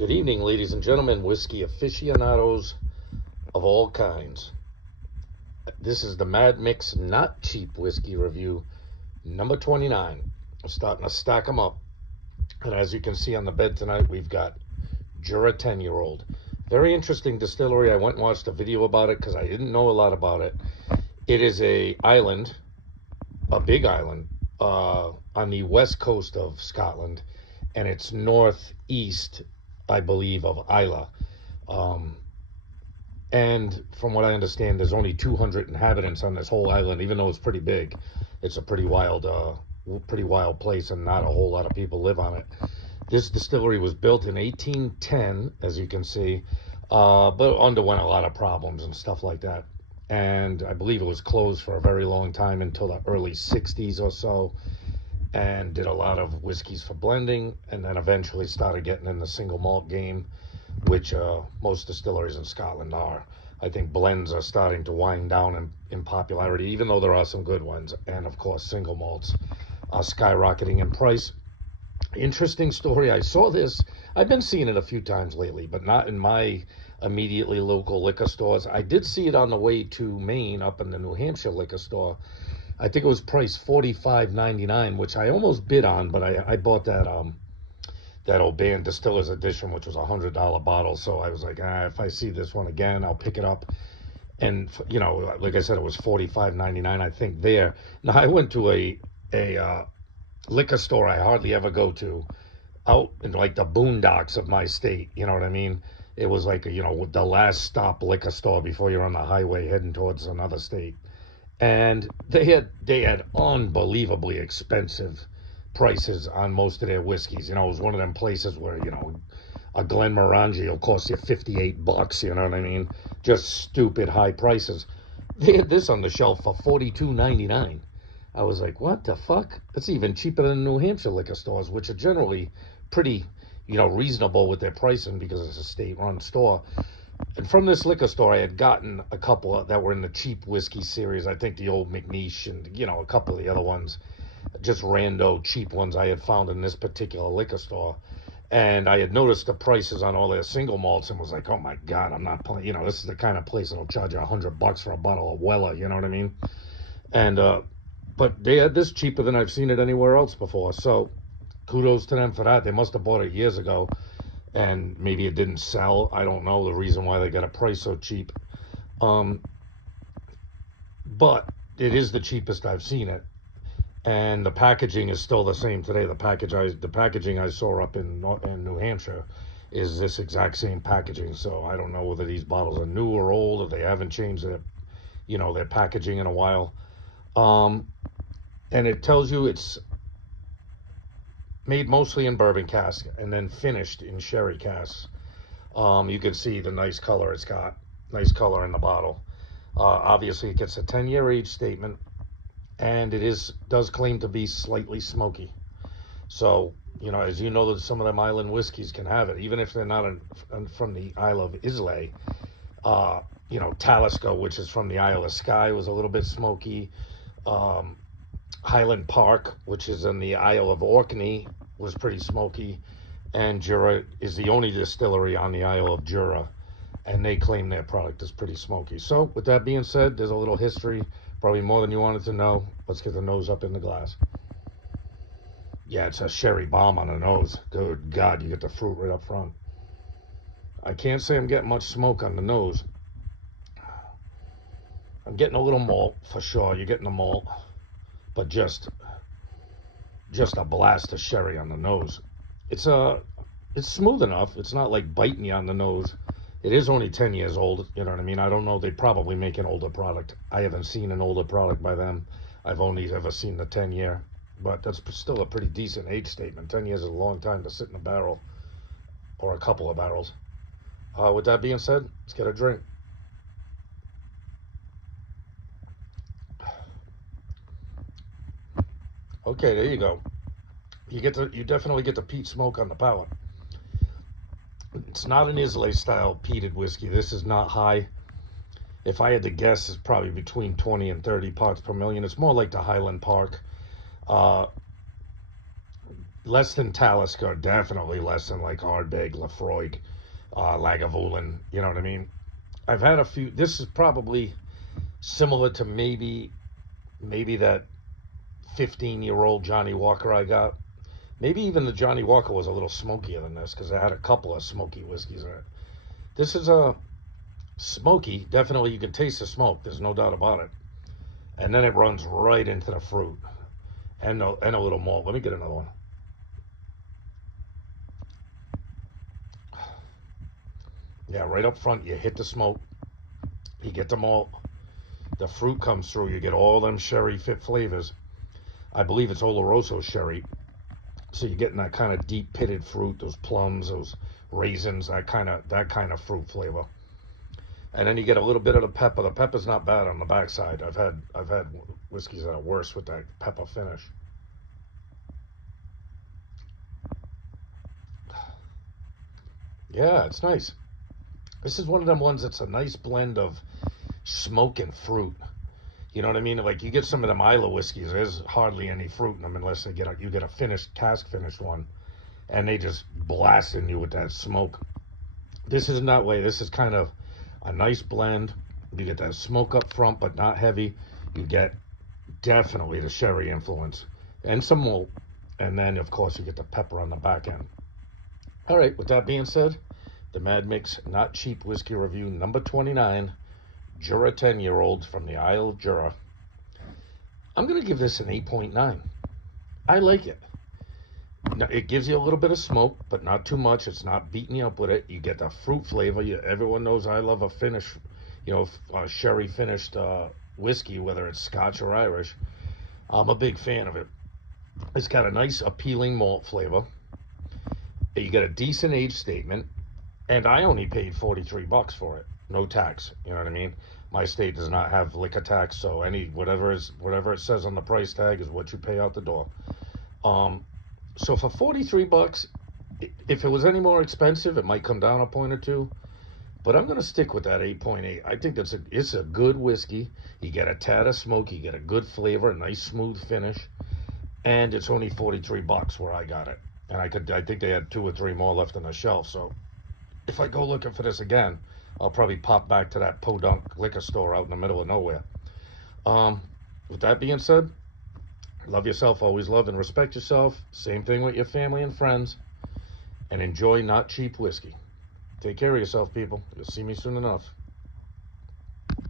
Good evening, ladies and gentlemen, whiskey aficionados of all kinds. This is the Mad Mix Not Cheap Whiskey Review, number 29. I'm starting to stack them up. And as you can see on the bed tonight, we've got Jura 10-year-old. Very interesting distillery. I went and watched a video about it because I didn't know a lot about it. It is a island, a big island, on the west coast of Scotland, and it's northeast, I believe, of Islay. And from what I understand, there's only 200 inhabitants on this whole island. Even though it's pretty big, it's a pretty wild place, and not a whole lot of people live on it. This distillery was built in 1810, as you can see, but underwent a lot of problems and stuff like that. And I believe it was closed for a very long time until the early 60s or so, and did a lot of whiskeys for blending, and then eventually started getting in the single malt game, which most distilleries in Scotland are. I think blends are starting to wind down in popularity, even though there are some good ones. And of course, single malts are skyrocketing in price. Interesting story. I saw this. I've been seeing it a few times lately, but not in my immediately local liquor stores. I did see it on the way to Maine, up in the New Hampshire liquor store. I think it was priced $45.99, which I almost bid on, but I bought that Oban Distiller's Edition, which was $100 bottle. So I was like, if I see this one again, I'll pick it up. And like I said, it was $45.99, I think, there. Now I went to a liquor store I hardly ever go to, out in like the boondocks of my state. You know what I mean? It was like the last stop liquor store before you're on the highway heading towards another state. And they had unbelievably expensive prices on most of their whiskeys. It was one of them places where, a Glenmorangie will cost you $58, you know what I mean? Just stupid high prices. They had this on the shelf for $42.99. I was like, what the fuck? That's even cheaper than New Hampshire liquor stores, which are generally pretty, reasonable with their pricing because it's a state-run store. And from this liquor store, I had gotten a couple that were in the cheap whiskey series. I think the old McNeish and, a couple of the other ones, just rando cheap ones I had found in this particular liquor store. And I had noticed the prices on all their single malts and was like, oh my God, I'm not playing. This is the kind of place that'll charge you $100 for a bottle of Weller, you know what I mean? And, but they had this cheaper than I've seen it anywhere else before. So kudos to them for that. They must have bought it years ago, and maybe it didn't sell. I don't know the reason why they got a price so cheap. But it is the cheapest I've seen it. And the packaging is still the same today. The packaging I saw up in New Hampshire is this exact same packaging. So I don't know whether these bottles are new or old, or they haven't changed their packaging in a while. And it tells you it's made mostly in bourbon cask and then finished in sherry casks. You can see the nice color it's got. Nice color in the bottle. Obviously, it gets a 10-year age statement, and it does claim to be slightly smoky. So, as you know, that some of them island whiskeys can have it, even if they're not from the Isle of Islay. Talisker, which is from the Isle of Skye, was a little bit smoky. Highland Park, which is in the Isle of Orkney, was pretty smoky. And Jura is the only distillery on the Isle of Jura, and they claim their product is pretty smoky. So with that being said, there's a little history, probably more than you wanted to know. Let's get the nose up in the glass. Yeah, it's a sherry bomb on the nose. Good God, you get the fruit right up front. I can't say I'm getting much smoke on the nose. I'm getting a little malt for sure. You're getting the malt, but just a blast of sherry on the nose. It's smooth enough. It's not like biting you on the nose. It is only 10 years old, you know what I mean? I don't know. They probably make an older product. I haven't seen an older product by them. I've only ever seen the 10-year, but that's still a pretty decent age statement. 10 years is a long time to sit in a barrel, or a couple of barrels. With that being said, let's get a drink. Okay, there you go. You definitely get the peat smoke on the palate. It's not an Islay style peated whiskey. This is not high. If I had to guess, it's probably between 20 and 30 parts per million. It's more like the Highland Park. less than Talisker, definitely less than like Ardbeg, Lafroig, Lagavulin. You know what I mean? I've had a few. This is probably similar to maybe that 15-year-old Johnny Walker I got. Maybe even the Johnny Walker was a little smokier than this because I had a couple of smoky whiskeys in it. This is a smoky. Definitely, you can taste the smoke. There's no doubt about it. And then it runs right into the fruit and a little malt. Let me get another one. Yeah, right up front, you hit the smoke. You get the malt. The fruit comes through. You get all them sherry fit flavors. I believe it's Oloroso sherry. So you're getting that kind of deep pitted fruit, those plums, those raisins, that kind of fruit flavor. And then you get a little bit of the pepper. The pepper's not bad on the backside. I've had whiskeys that are worse with that pepper finish. Yeah, it's nice. This is one of them ones that's a nice blend of smoke and fruit. You know what I mean? Like you get some of them Isla whiskeys, there's hardly any fruit in them unless you get a finished cask finished one, and they just blasting you with that smoke. This isn't that way. This is kind of a nice blend. You get that smoke up front, but not heavy. You get definitely the sherry influence and some malt, and then of course you get the pepper on the back end. All right. With that being said, the Mad Mix Not Cheap Whiskey Review number 29, Jura 10-year-old from the Isle of Jura. I'm gonna give this an 8.9. I like it. It gives you a little bit of smoke, but not too much. It's not beating you up with it. You get the fruit flavor. Everyone knows I love a finish, a sherry finished whiskey, whether it's Scotch or Irish. I'm a big fan of it. It's got a nice, appealing malt flavor. You get a decent age statement, and I only paid $43 for it, no tax. You know what I mean? My state does not have liquor tax, so whatever it says on the price tag is what you pay out the door. So for $43, if it was any more expensive, it might come down a point or two. But I'm gonna stick with that 8.8. I think it's a good whiskey. You get a tad of smoke, you get a good flavor, a nice smooth finish, and it's only $43 where I got it. And I think they had two or three more left on the shelf. So if I go looking for this again, I'll probably pop back to that podunk liquor store out in the middle of nowhere. Um, with that being said, love yourself, always love and respect yourself. Same thing with your family and friends. And enjoy not cheap whiskey. Take care of yourself, people. You'll see me soon enough.